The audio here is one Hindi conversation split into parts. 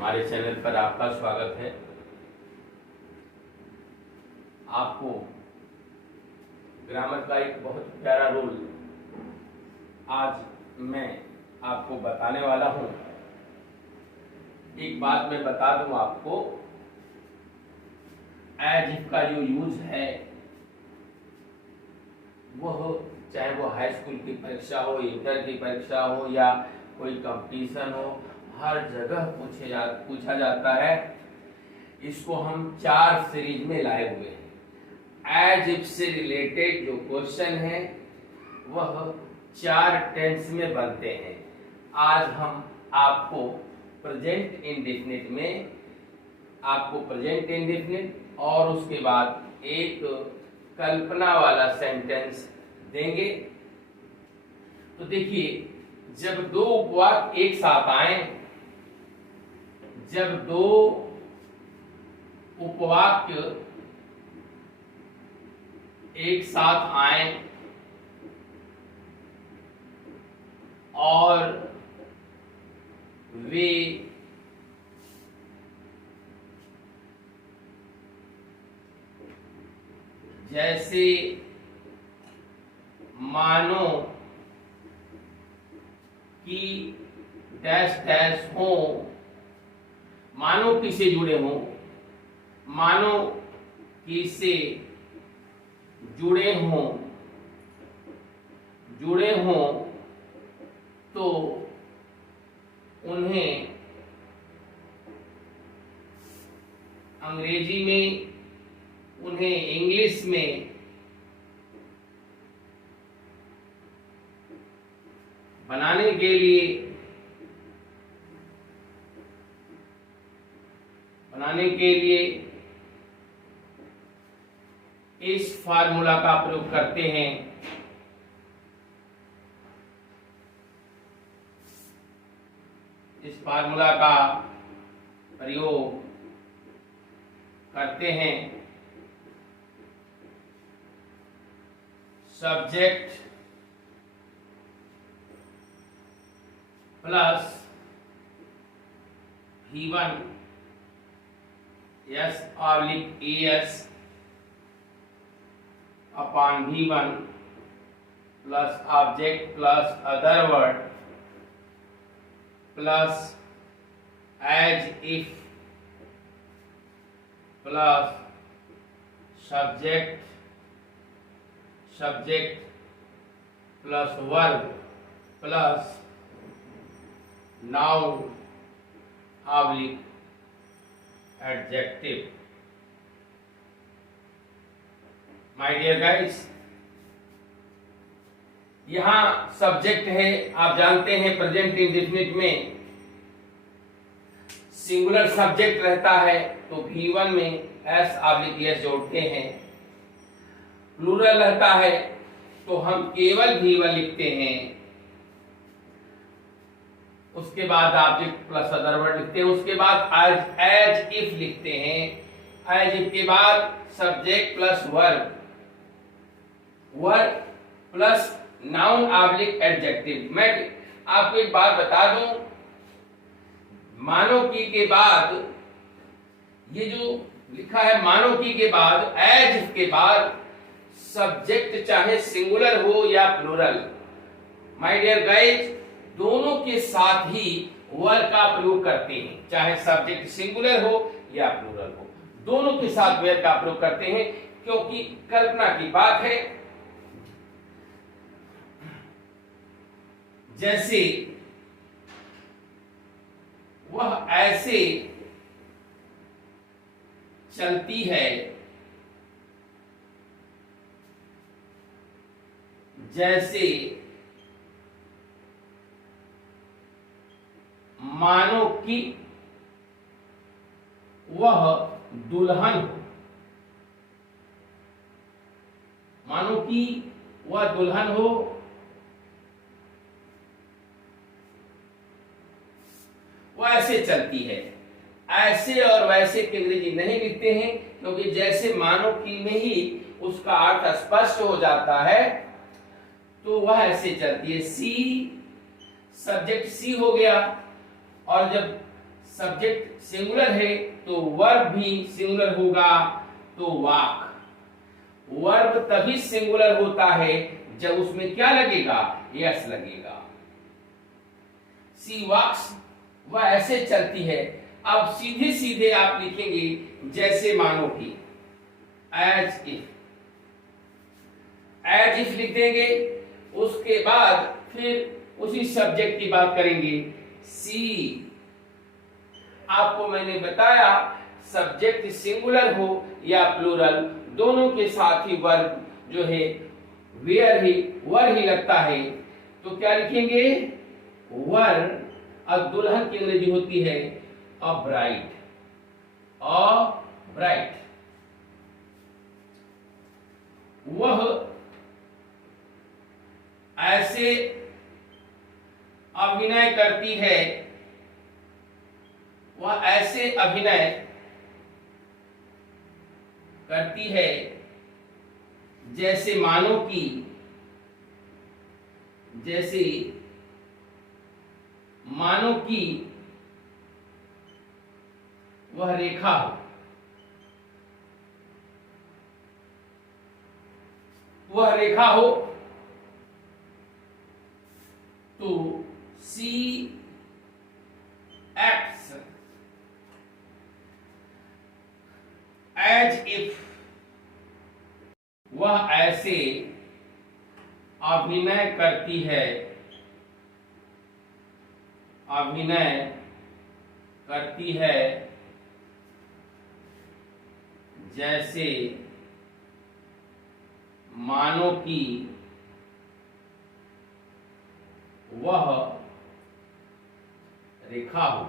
हमारे चैनल पर आपका स्वागत है। आपको ग्रामर का एक बहुत प्यारा रूल आज मैं आपको बताने वाला हूं। एक बात मैं बता दूं आपको, एज इफ का जो यूज है वह चाहे वो हाई स्कूल की परीक्षा हो, इंटर की परीक्षा हो या कोई कंपटीशन हो, हर जगह पूछा जाता है। इसको हम 4 सीरीज में लाए हुए हैं। एज इफ से रिलेटेड जो क्वेश्चन है वह 4 टेंस में बनते हैं। आज हम आपको प्रेजेंट इंडेफिनिट में प्रेजेंट इंडेफिनिट और उसके बाद एक कल्पना वाला सेंटेंस देंगे। तो देखिए, जब दो उपवाक एक साथ आए, जब दो उपवाक्य एक साथ आए और वे जैसे मानो कि डैश डैश हो, मानो कि से जुड़े हों, मानो कि से जुड़े हों तो उन्हें अंग्रेजी में, उन्हें इंग्लिश में बनाने के लिए इस फार्मूला का प्रयोग करते हैं। इस फार्मूला का प्रयोग करते हैं। Subject plus V1 S/ES upon V1 plus object plus other word plus as if plus subject plus verb plus noun / adjective। My dear guys, यहां सब्जेक्ट है, आप जानते हैं प्रेजेंट इंडेफिनिट में सिंगुलर सब्जेक्ट रहता है तो V1 में S/ES जोड़ते हैं। प्लूरल रहता है तो हम केवल V1 लिखते हैं। उसके बाद ऑब्जेक्ट प्लस अदर वर्ड लिखते हैं। उसके बाद एज इफ लिखते हैं। एज इफ के बाद subject plus verb plus noun / adjective. मैं आपको एक बात बता दूं, मानो की के बाद ये जो लिखा है, मानो की के बाद एज इफ के बाद सब्जेक्ट चाहे सिंगुलर हो या प्लूरल, माय डियर गाइस, दोनों के साथ ही वर्ब का प्रयोग करते हैं। चाहे सब्जेक्ट सिंगुलर हो या प्लूरल हो, दोनों के साथ वर्ब का प्रयोग करते हैं, क्योंकि कल्पना की बात है। जैसे वह ऐसे चलती है जैसे मानो कि वह दुल्हन हो, मानो कि वह दुल्हन हो, वह ऐसे चलती है। ऐसे और वैसे की अंग्रेजी नहीं लिखते हैं, क्योंकि जैसे मानो कि में ही उसका अर्थ स्पष्ट हो जाता है, तो वह ऐसे चलती है। सी सब्जेक्ट सी हो गया, और जब सब्जेक्ट सिंगुलर है तो वर्ब भी सिंगुलर होगा, तो वॉक। वर्ब तभी सिंगुलर होता है जब उसमें क्या लगेगा, यस लगेगा। सी वॉक्स, वह ऐसे चलती है। अब सीधे सीधे आप लिखेंगे जैसे मानो कि, एज इफ, एज इफ लिख देंगे। उसके बाद फिर उसी सब्जेक्ट की बात करेंगे, सी। आपको मैंने बताया सब्जेक्ट सिंगुलर हो या प्लूरल, दोनों के साथ ही वर्ब जो है वेयर ही, वर ही लगता है। तो क्या लिखेंगे, वर। और दुल्हन की अंग्रेजी होती है अ ब्राइड, अ ब्राइड। वह ऐसे अभिनय करती है, वह ऐसे अभिनय करती है जैसे मानो कि, जैसे मानो कि वह रेखा हो, वह रेखा हो। तो सी एक्ट्स एज इफ, वह ऐसे अभिनय करती है, अभिनय करती है जैसे मानो कि वह रेखा हो।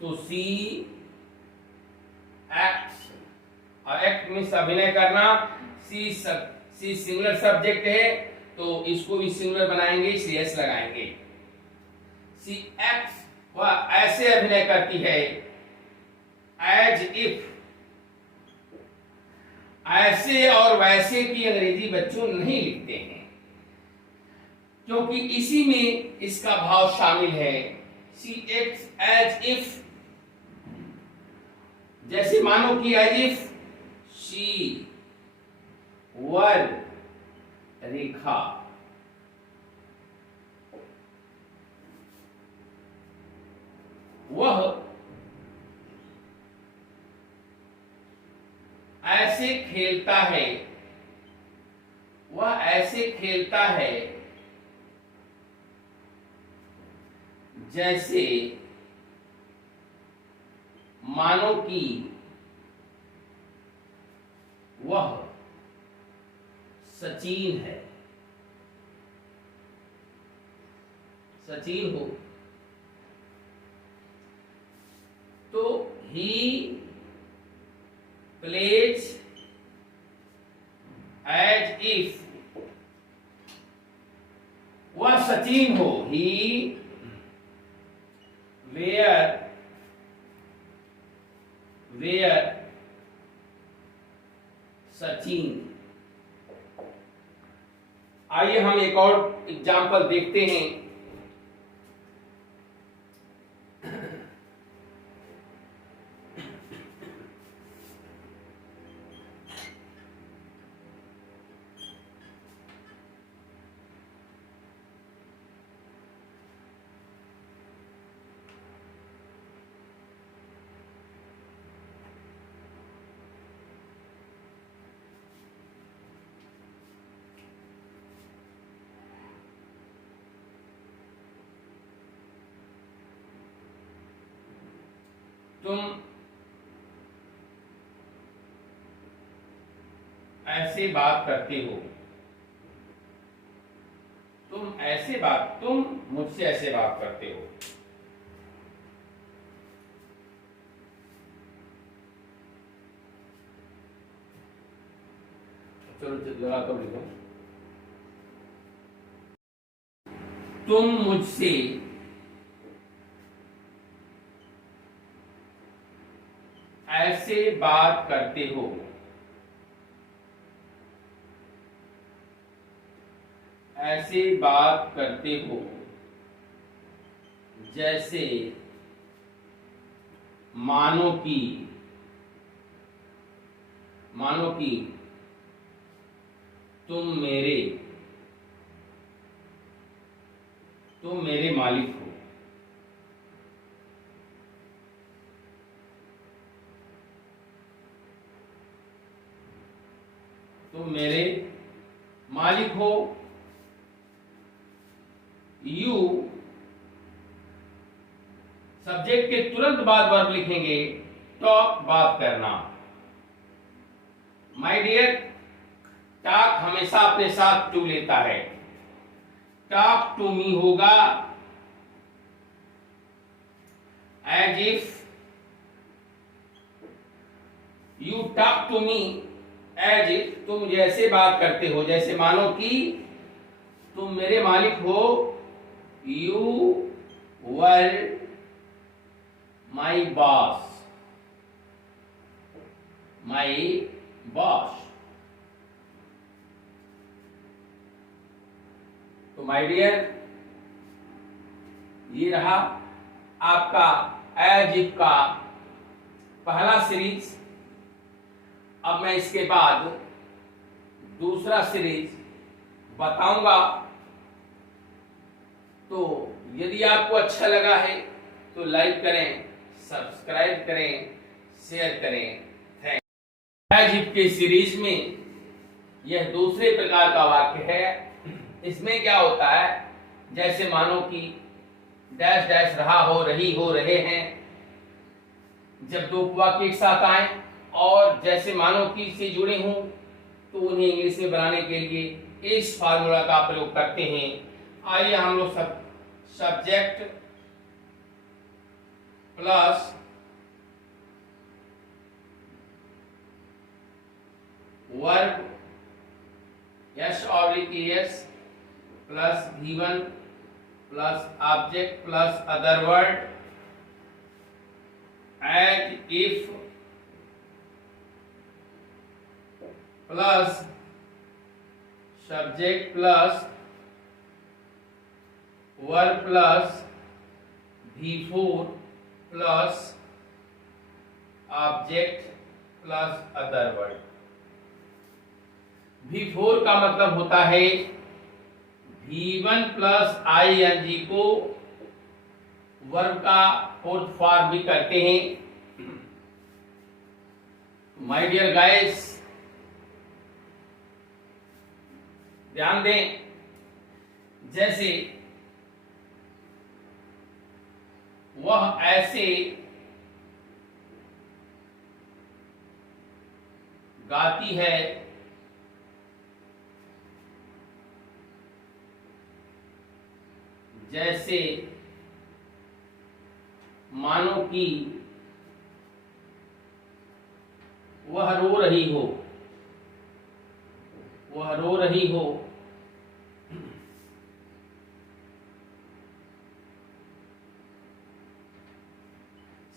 तो सी एक्ट्स, और एक्ट मीन्स अभिनय करना। सी सिंगुलर सब्जेक्ट है तो इसको भी सिंगुलर बनाएंगे, इसलिए एस लगाएंगे। सी एक्ट्स, वह ऐसे अभिनय करती है, एज इफ। ऐसे और वैसे की अंग्रेजी बच्चों नहीं लिखते हैं, क्योंकि इसी में इसका भाव शामिल है। सी एक्ट्स एज इफ, जैसे मानो कि एज इफ शी वर रेखा। वह ऐसे खेलता है, वह ऐसे खेलता है जैसे मानो कि वह सचिन है, सचिन हो। तो ही प्लेज एज इफ, वह सचिन हो। ही वेयर सचिन। आइए हम एक और एग्जाम्पल देखते हैं। तुम ऐसे बात करते हो, तुम मुझसे ऐसे बात करते हो। चलो लगा तो लिखो, तुम मुझसे ऐसे बात करते हो, ऐसे बात करते हो जैसे मानो कि तुम मेरे मालिक हो। तुम मेरे मालिक हो। यू सब्जेक्ट के तुरंत बाद वर्ब लिखेंगे टॉक, बात करना। माय डियर, टॉक हमेशा अपने साथ टू लेता है। टॉक टू मी होगा as if you talk to me, as if तुम जैसे बात करते हो, जैसे मानो कि तुम मेरे मालिक हो। You were my boss, my boss. तो माय डियर, ये रहा आपका एज इफ का पहला सीरीज। अब मैं इसके बाद दूसरा सीरीज बताऊंगा। तो यदि आपको अच्छा लगा है तो लाइक करें, सब्सक्राइब करें, शेयर करें। थैंक। एज इफ के सीरीज में यह दूसरे प्रकार का वाक्य है। इसमें क्या होता है, जैसे मानो कि डैश डैश रहा हो, रही हो, रहे हैं। जब दो वाक्य एक साथ आए और जैसे मानो कि से जुड़े हों तो उन्हें इंग्लिश में बनाने के लिए इस फार्मूला का प्रयोग करते हैं। आइए हम लोग सब्जेक्ट प्लस वर्ब यस और S plus given plus object plus other word as if plus subject plus verb plus V4 plus object plus other word. V4 का मतलब होता है V1 प्लस ING को वर्ब का फोर्थ फॉर्म भी करते हैं। माय डियर गाइस, ध्यान दें, जैसे वह ऐसे गाती है जैसे मानो कि वह रो रही हो, वह रो रही हो।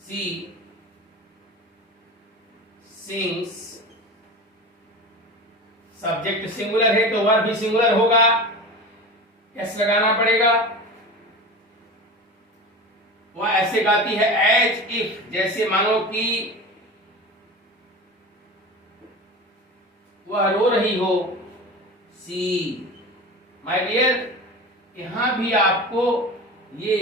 She sings, सब्जेक्ट सिंगुलर है तो वर्ब भी सिंगुलर होगा, एस लगाना पड़ेगा। वह ऐसे गाती है एज इफ, जैसे मानो कि वह रो रही हो। सी। माय डियर, यहां भी आपको ये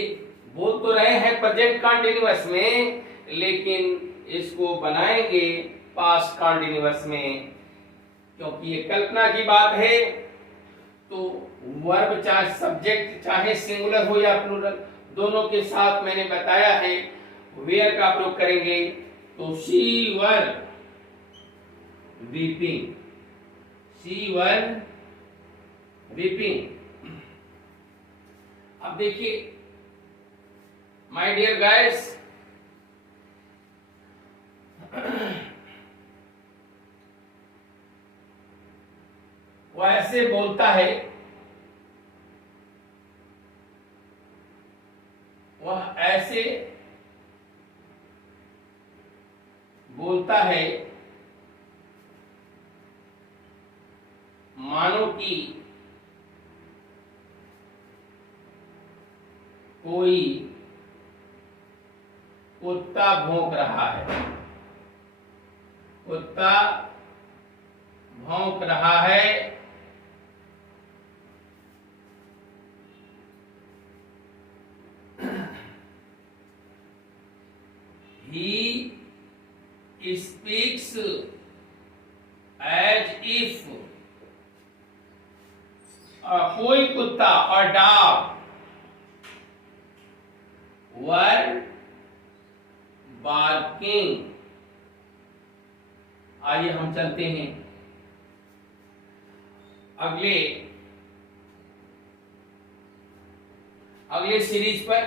बोल तो रहे हैं प्रेजेंट कंटीन्यूअस में, लेकिन इसको बनाएंगे पास्ट कंटीन्यूअस में, क्योंकि ये कल्पना की बात है। तो वर्ब चाहे सब्जेक्ट चाहे सिंगुलर हो या प्लूरल, दोनों के साथ मैंने बताया है वेयर का प्रयोग करेंगे। तो she were weeping, she were weeping. अब देखिए माय डियर गाइस, वो ऐसे बोलता है, वह ऐसे बोलता है मानो कि कोई कुत्ता भौंक रहा है, कुत्ता भौंक रहा है। He speaks as if कोई कुत्ता और डॉग वर बार्किंग। आइए हम चलते हैं अगले सीरीज पर।